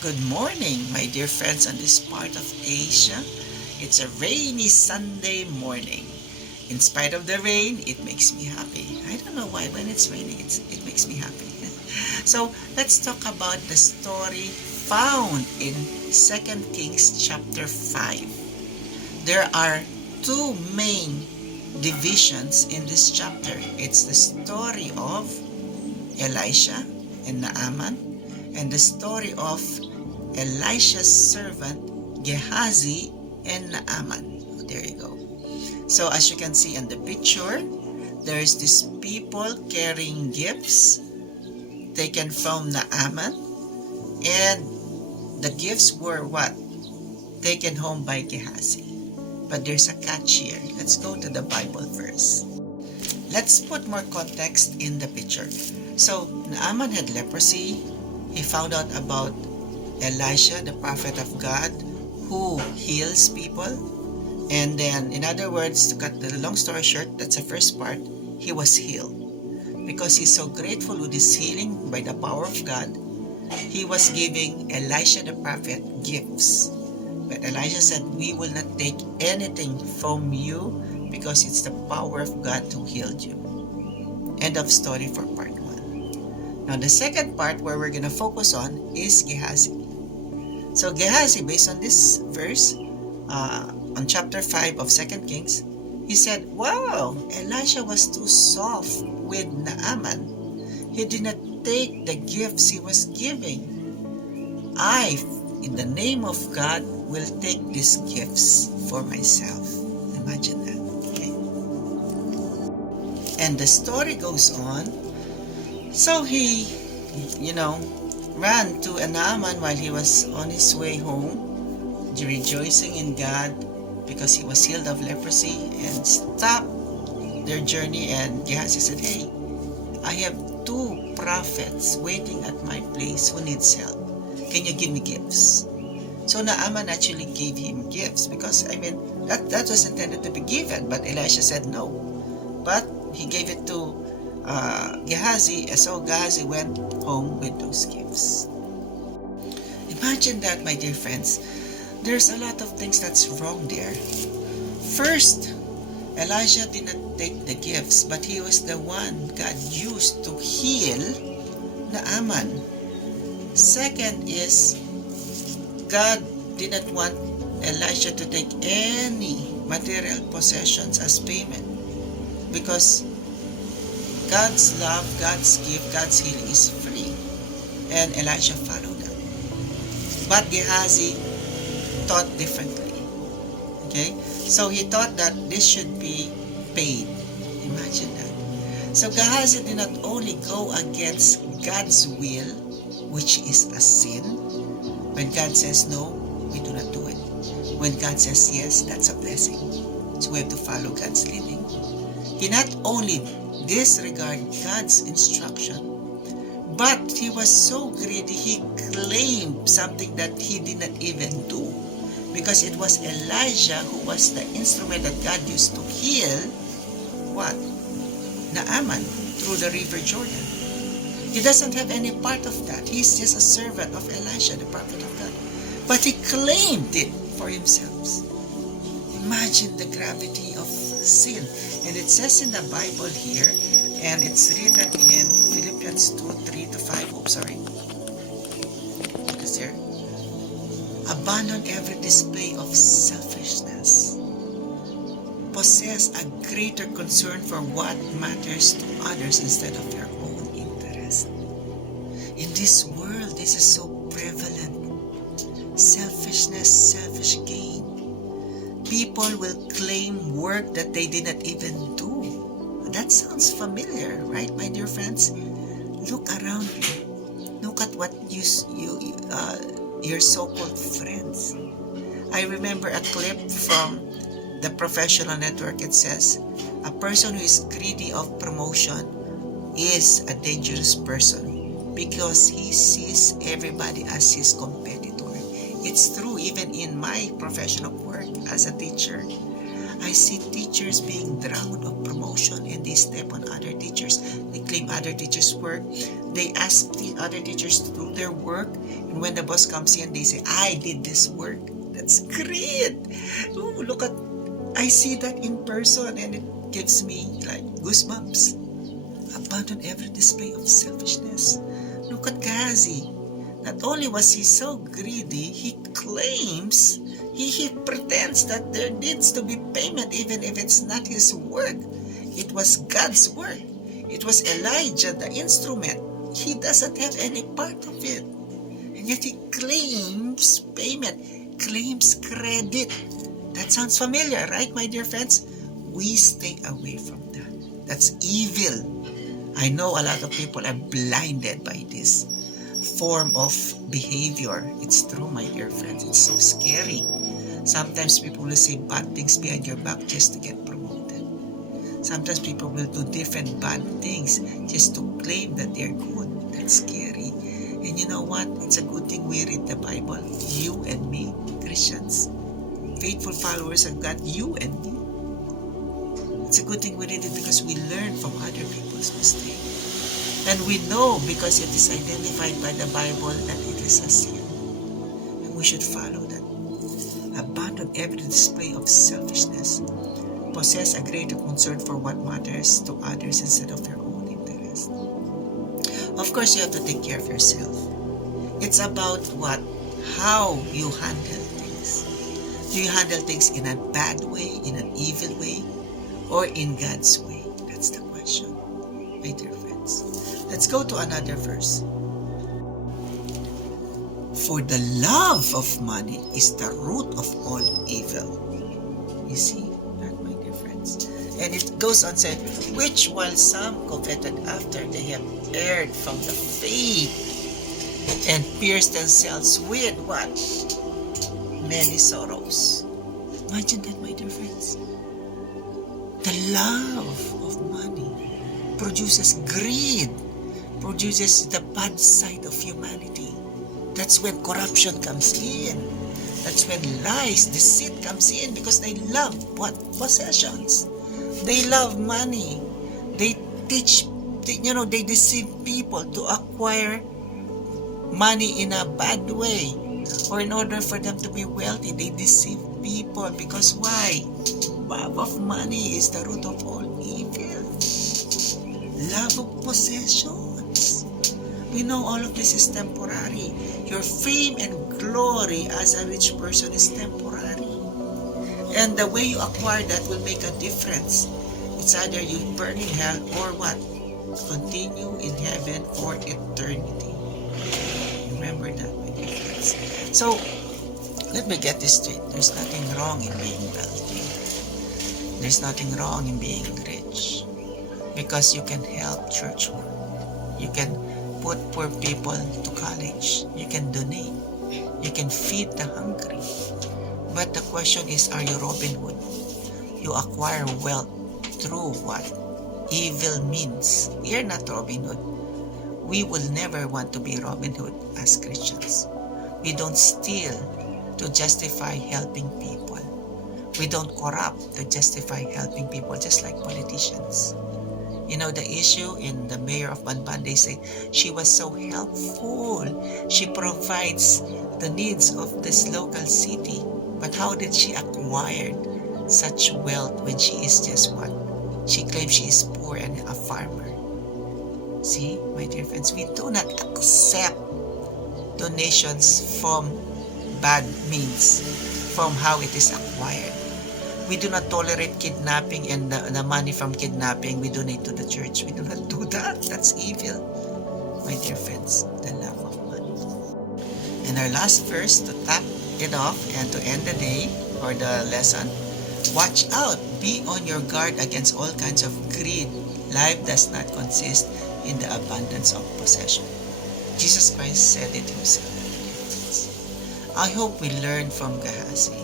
Good morning, my dear friends on this part of Asia. It's a rainy Sunday morning. In spite of the rain, it makes me happy. I don't know why when it's raining, it makes me happy. So let's talk about the story found in 2 Kings chapter 5. There are two main divisions in this chapter. It's the story of Elisha and Naaman, and the story of Elisha's servant Gehazi and Naaman. There you go. So as you can see in the picture, there's these people carrying gifts taken from Naaman, and the gifts were what? Taken home by Gehazi. But there's a catch here. Let's go to the Bible verse. Let's put more context in the picture. So Naaman had leprosy. He found out about Elisha, the prophet of God, who heals people. And then, in other words, to cut the long story short, that's the first part, he was healed. Because he's so grateful with his healing by the power of God, he was giving Elisha the prophet gifts. But Elisha said, we will not take anything from you because it's the power of God who healed you. End of story for part 1. Now the second part where we're going to focus on is Gehazi. So Gehazi, based on this verse, on chapter 5 of 2 Kings, he said, wow, Elisha was too soft with Naaman. He did not take the gifts he was giving. I, in the name of God, will take these gifts for myself. Imagine that. Okay? And the story goes on. So he, ran to Naaman while he was on his way home, rejoicing in God because he was healed of leprosy, and stopped their journey. And Gehazi said, hey, I have 2 prophets waiting at my place who needs help. Can you give me gifts? So Naaman actually gave him gifts because, that was intended to be given, but Elisha said no. But he gave it to Gehazi, so Gehazi went home with those gifts. Imagine that, my dear friends. There's a lot of things that's wrong there. First, Elijah did not take the gifts, but he was the one God used to heal Naaman. Second is, God did not want Elisha to take any material possessions as payment, because God's love, God's gift, God's healing is free. And Elisha followed them. But Gehazi thought differently. Okay? So he thought that this should be paid. Imagine that. So Gehazi did not only go against God's will, which is a sin. When God says no, we do not do it. When God says yes, that's a blessing. So we have to follow God's leading. He not only disregarded God's instruction, but he was so greedy, he claimed something that he did not even do. Because it was Elijah who was the instrument that God used to heal what? Naaman through the river Jordan. He doesn't have any part of that. He's just a servant of Elisha, the prophet of God. But he claimed it for himself. Imagine the gravity of sin. And it says in the Bible here, and it's written in Philippians 2:3-5. Oh, sorry. What is there? Abandon every display of selfishness. Possess a greater concern for what matters to others instead of your own interest. In this world, this is so prevalent. Selfishness, selfish gain. People will claim work that they did not even do. That sounds familiar, right, my dear friends? Look around you. Look at what your so-called friends. I remember a clip from the Professional Network. It says, a person who is greedy of promotion is a dangerous person because he sees everybody as his competitor. It's true, even in my profession of work as a teacher. I see teachers being drowned of promotion and they step on other teachers. They claim other teachers' work. They ask the other teachers to do their work. And when the boss comes in, they say, I did this work. That's great. Oh, look at, I see that in person and it gives me like goosebumps. Abandon every display of selfishness. Look at Gehazi. Not only was he so greedy, he claims, he pretends that there needs to be payment even if it's not his work. It was God's work. It was Elijah, the instrument. He doesn't have any part of it. And yet he claims payment, claims credit. That sounds familiar, right, my dear friends? We stay away from that. That's evil. I know a lot of people are blinded by this form of behavior. It's true, my dear friends. It's so scary. Sometimes people will say bad things behind your back just to get promoted. Sometimes people will do different bad things just to claim that they're good. That's scary. And you know what? It's a good thing we read the Bible. You and me, Christians, faithful followers of God, you and me. It's a good thing we read it because we learn from other people's mistakes. And we know because it is identified by the Bible that it is a sin. And we should follow that. Abandon every display of selfishness. Possess a greater concern for what matters to others instead of your own interest. Of course, you have to take care of yourself. It's about what? How you handle things. Do you handle things in a bad way, in an evil way, or in God's way? That's the question, my dear friends. Let's go to another verse. For the love of money is the root of all evil. You see that, my dear friends? And it goes on saying, which while some coveted after, they have erred from the faith and pierced themselves with what? Many sorrows. Imagine that, my dear friends. The love of money produces greed, produces the bad side of humanity. That's when corruption comes in. That's when lies, deceit comes in because they love what? Possessions. They love money. They they deceive people to acquire money in a bad way. Or in order for them to be wealthy, they deceive people. Because why? Love of money is the root of all evil. Love of possessions. We know all of this is temporary. Your fame and glory as a rich person is temporary. And the way you acquire that will make a difference. It's either you burn in hell or what? Continue in heaven for eternity. Remember that, my dear friends. So, let me get this straight. There's nothing wrong in being wealthy. There's nothing wrong in being rich. Because you can help church work. You can put poor people to college. You can donate. You can feed the hungry. But the question is, are you Robin Hood? You acquire wealth through what? Evil means. You're not Robin Hood. We will never want to be Robin Hood as Christians. We don't steal to justify helping people. We don't corrupt to justify helping people, just like politicians. You know, the issue in the mayor of Banban, they say she was so helpful. She provides the needs of this local city. But how did she acquire such wealth when she is just what? She claims she is poor and a farmer. See, my dear friends, we do not accept donations from bad means, from how it is acquired. We do not tolerate kidnapping and the money from kidnapping we donate to the church. We do not do that. That's evil. My dear friends, the love of money. And our last verse to top it off and to end the day or the lesson, watch out, be on your guard against all kinds of greed. Life does not consist in the abundance of possession. Jesus Christ said it himself. I hope we learn from Gehazi,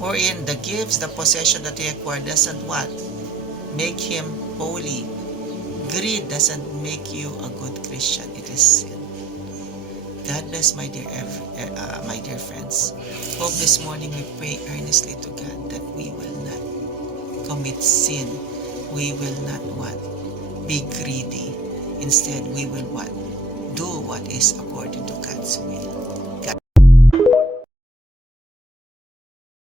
wherein the gifts, the possession that he acquired doesn't what? Make him holy. Greed doesn't make you a good Christian. It is sin. God bless, my dear friends. Hope this morning we pray earnestly to God that we will not commit sin, we will not what? Be greedy. Instead, we will what? Do what is according to God's will.